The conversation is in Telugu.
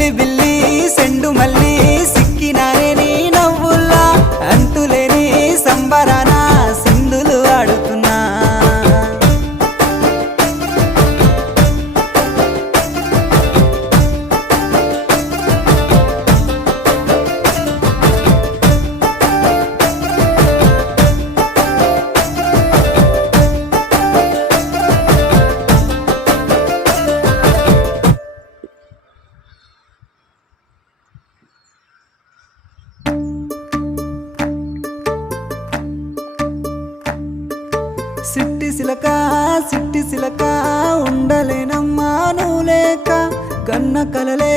అల్లి బిల్లి సెండు మల్లి సిక్కినానే నీ నవ్వుల్లా అంతులేని సంబరాన సింధులు ఆడుతున్నా సిట్టి సిలక ఉండలేనమ్మా నువ్వు లేక కన్న కలలే